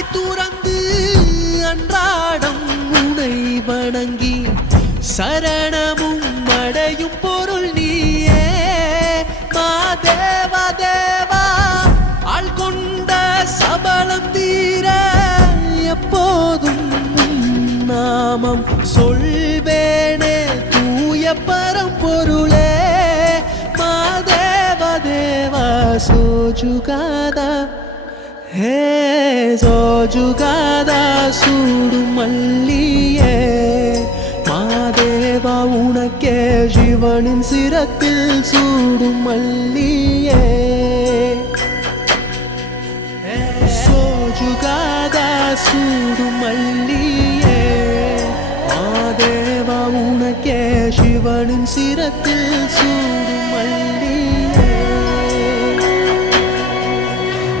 வாய் துறந்து அன்றாடம் உனை வணங்கி சரணமும் அடையும் பொருள் நீயே மாதேவா தேவா. ஆள் கொண்ட சபலம் தீர எப்போதும் நாமம் சொல்வேனே தூய பரம்பொருளே மாதேவா தேவா. சோஜுகாதா ஹே சோஜுகாதா சூடும் மல்லியே மாதேவா உனக்கே சிவனின் சிரத்தில் சூடும் மல்லியே. சோஜுகாதா சூடும் மல்லியே மாதேவா உனக்கே சிவனின் சிரத்தில் சூடும் மல்லியே.